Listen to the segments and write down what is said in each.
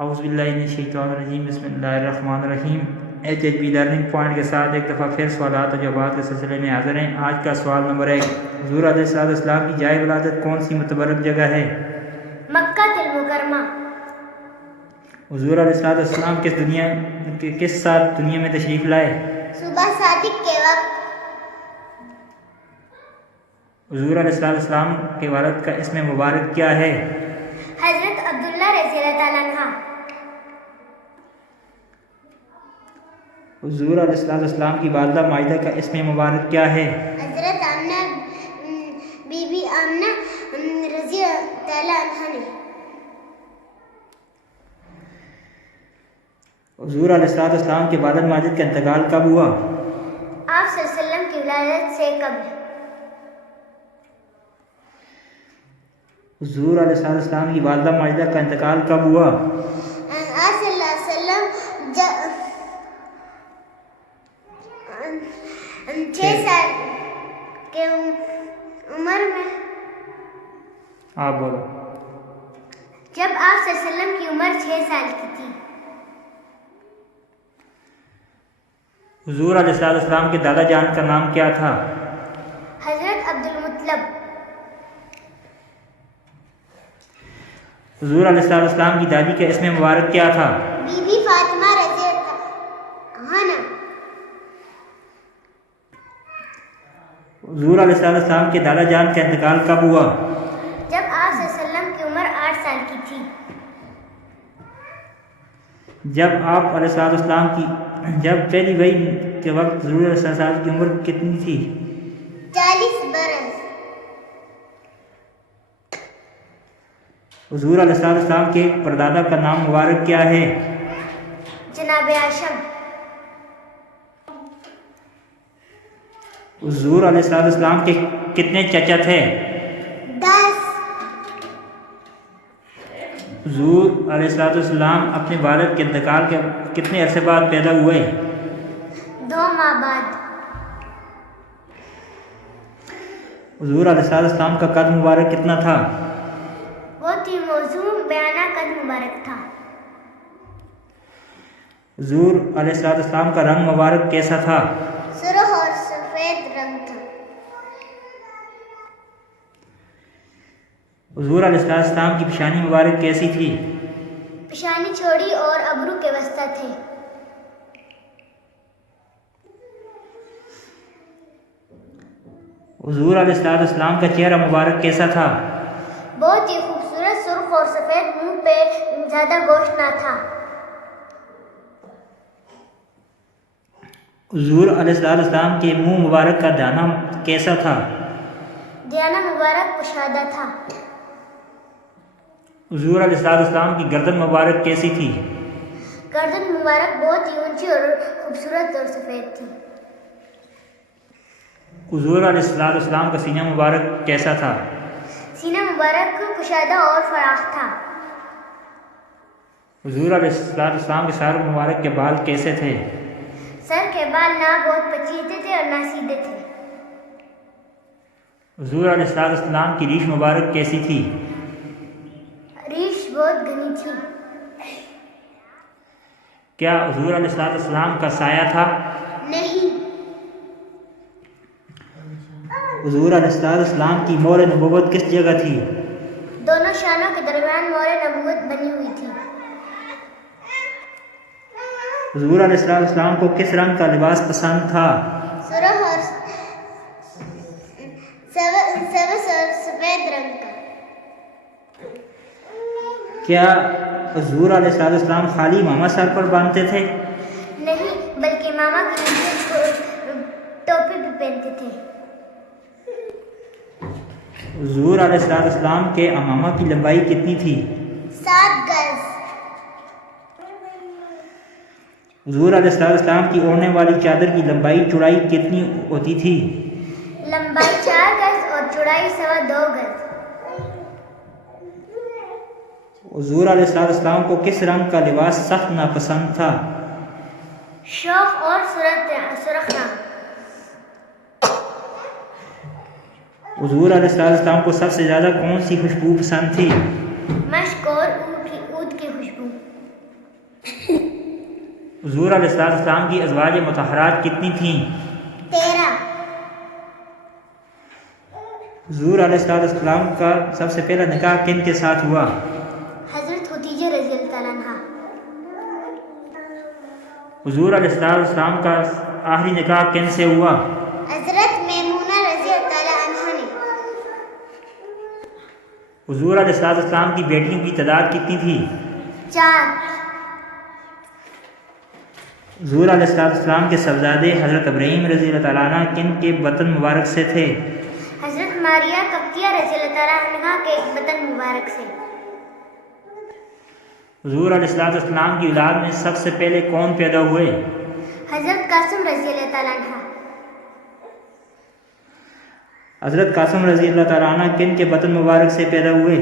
اعوذ باللہ من الشیطان الرجیم بسم اللہ الرحمن الرحیم۔ HHB لرننگ پوائنٹ کے ساتھ ایک دفعہ پھر سوالات و جوابات کے سلسلے میں حاضر ہیں۔ آج کا سوال نمبر 1، حضور علیہ السلام کی جائے ولادت کون سی متبرک جگہ ہے؟ مکہ المکرمہ۔ حضور علیہ السلام کس سال دنیا میں تشریف لائے؟ صبح صادق کے وقت۔ حضور علیہ السلام کے والد کا اسم مبارک کیا ہے؟ حضرت عبداللہ رضی اللہ تعالیٰ عنہ۔ حضور علیہ السلام کی والدہ ماجدہ کا اسم مبارک کیا ہے؟ حضرت آمنہ بی بی آمنہ رضی اللہ تعالیٰ عنہ نے۔ حضور علیہ السلام کے والد ماجد کا انتقال کب ہوا؟ آپ صلی اللہ علیہ وسلم کی ولادت سے قبل۔ حضور علیہ السلام کی والدہ ماجدہ کا انتقال کب ہوا؟ آپ صلی اللہ علیہ وسلم 6 سال کے عمر میں۔ آپ بولو۔ جب آپ صلی اللہ علیہ وسلم کی عمر 6 سال کی تھی۔ حضور علیہ السلام کے دادا جان کا نام کیا تھا؟ حضرت عبد المطلب۔ حضور علیہ السلام کی دادی کا اسم مبارک کیا تھا؟ بی بی فاطمہ رضی اللہ عنہ۔ حضور علیہ السلام کے دادا جان کا انتقال کب ہوا؟ جب آپ صلی اللہ علیہ وسلم کی عمر 8 سال کی تھی۔ جب پہلی وحی کے وقت حضور علیہ السلام کی عمر کتنی تھی؟ 40 برس۔ حضور علیہ السلام کے پردادا کا نام مبارک کیا ہے؟ جناب ہاشم۔ حضور علیہ السلام کے کتنے چچا تھے؟ 10۔ حضور علیہ السلام اپنے والد کے انتقال کے کتنے عرصے بعد پیدا ہوئے؟ 2 ماہ بعد۔ حضور علیہ السلام کا قد مبارک کتنا تھا؟ بہت ہی موزوں بیانہ قد مبارک تھا۔ حضور علیہ السلام کا رنگ مبارک کیسا تھا؟ سرخ اور سفید رنگ تھا۔ حضور علیہ السلام کی پیشانی مبارک کیسی تھی؟ پیشانی چھوڑی اور ابرو کے وسطی تھے۔ حضور علیہ السلام کا چہرہ مبارک کیسا تھا؟ بہت ہی خوبصورت، سرخ اور سفید، منہ پہ زیادہ گوشت نہ تھا۔ حضور علیہ السلام کے منہ مبارک کا دانہ کیسا تھا؟ دانہ مبارک کشادہ تھا۔ حضور علیہ السلام کی گردن مبارک کیسی تھی؟ گردن مبارک بہت ہی اونچی اور خوبصورت اور سفید تھی۔ حضور علیہ السلام کا سینہ مبارک کیسا تھا؟ سینہ مبارک کشادہ اور فراخ تھا۔ حضور علیہ السلام کے سر مبارک کے بال کیسے تھے؟ سر کے بال نہ بہت پچیتے تھے اور نہ سیدھے تھے۔ حضور علیہ السلام کی ریش مبارک کیسی تھی؟ ریش بہت گھنی تھی۔ کیا حضور علیہ السلام کا سایہ تھا؟ نہیں۔ حضور علیہ السلام کی مہر نبوت کس جگہ تھی؟ دونوں شانوں کے درمیان مہر نبوت بنی ہوئی تھی۔ حضور علیہ السلام کو کس رنگ کا لباس پسند تھا؟ سرخ اور سفید رنگ کا۔ کیا حضور علیہ السلام خالی امامہ سر پر باندھتے تھے؟ نہیں، بلکہ امامہ کے نیچے ٹوپی بھی پہنتے تھے۔ حضور علیہ السلام کے امامہ کی لمبائی کتنی تھی؟ 7 گز۔ حضور علیہ السلام کی اوڑھنے والی چادر کی لمبائی چوڑائی کتنی ہوتی تھی؟ لمبائی 4 گز اور چوڑائی 2.25 گز۔ حضور علیہ السلام کو کس رنگ کا لباس سخت ناپسند تھا؟ شوخ اور سرخ رنگ۔ حضور علیہ السلام کو سب سے زیادہ کون سی خوشبو پسند تھی؟ مشک اور عود کی خوشبو۔ حضور علیہ السلام کی ازواج مطہرات کتنی تھیں؟ 13. حضور علیہ السلام کا سب سے پہلا نکاح کن کے ساتھ ہوا؟ حضرت خدیجہ رضی اللہ تعالیٰ عنہ. حضور علیہ السلام کا آخری نکاح کن سے ہوا؟ حضرت میمونہ رضی اللہ تعالیٰ عنہ نے. حضور علیہ السلام کی بیٹیوں کی تعداد کتنی تھی؟ 4. حضور علیہ السلام کے صاحبزادے حضرت ابراہیم رضی اللہ تعالیٰ عنہ کن کے بطن مبارک سے تھے؟ حضرت ماریہ قبطیہ رضی اللہ تعالیٰ عنہ کے بطن مبارک سے. حضور علیہ السلام کی اولاد میں سب سے پہلے کون پیدا ہوئے؟ حضرت قاسم رضی اللہ تعالیٰ عنہ. حضرت قاسم رضی اللہ تعالیٰ عنہ کن کے بطن مبارک سے پیدا ہوئے؟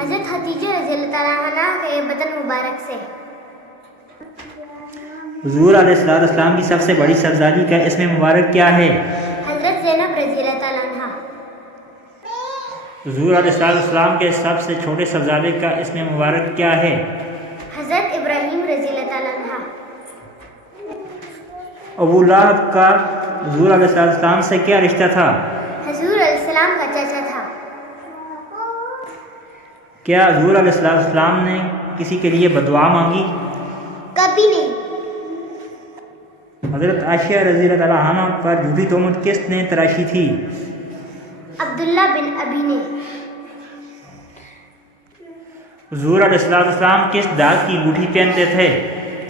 حضرت خدیجہ رضی اللہ تعالیٰ عنہ کے بطن مبارک سے. حضور علیہ السلام کی سب سے بڑی صاحبزادی کا اسم مبارک کیا ہے؟ حضرت زینب رضی اللہ تعالیٰ عنہ. حضور علیہ السلام کے سب سے چھوٹے صاحبزادے کا اسم مبارک کیا ہے؟ حضرت ابراہیم رضی اللہ تعالیٰ عنہ. ابو لہب کا حضور علیہ السلام سے کیا رشتہ تھا؟ حضور علیہ السلام کا چاچا تھا. کیا حضور علیہ السلام نے کسی کے لیے بدعا مانگی؟ کبھی نہیں. حضرت عائشہ رضی اللہ تعالیٰ عنہ پر جھوٹی تہمت کس نے تراشی تھی؟ عبداللہ بن ابی نے. حضور علیہ السلام کس داغ کی انگوٹھی پہنتے تھے؟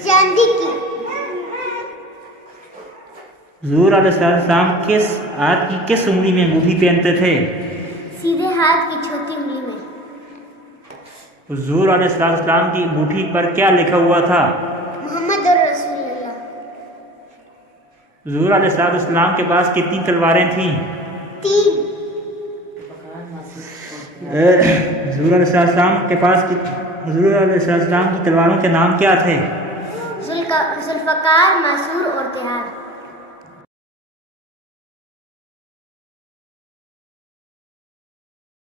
چاندی کی. حضور علیہ السلام کس ہاتھ کی کس انگلی میں انگوٹھی پہنتے تھے؟ سیدھے ہاتھ کی چھوٹی انگلی میں. حضور علیہ السلام کی انگوٹھی پر کیا لکھا ہوا تھا؟ محمد اور رسول اللہ. حضور علیہ السلام کے پاس کتنی تلواریں تھیں؟ 3. حضور علیہ السلام کے پاس حضور علیہ السلام کی تلواروں کے نام کیا تھے؟ ذوالفقار، منصور اور تہار.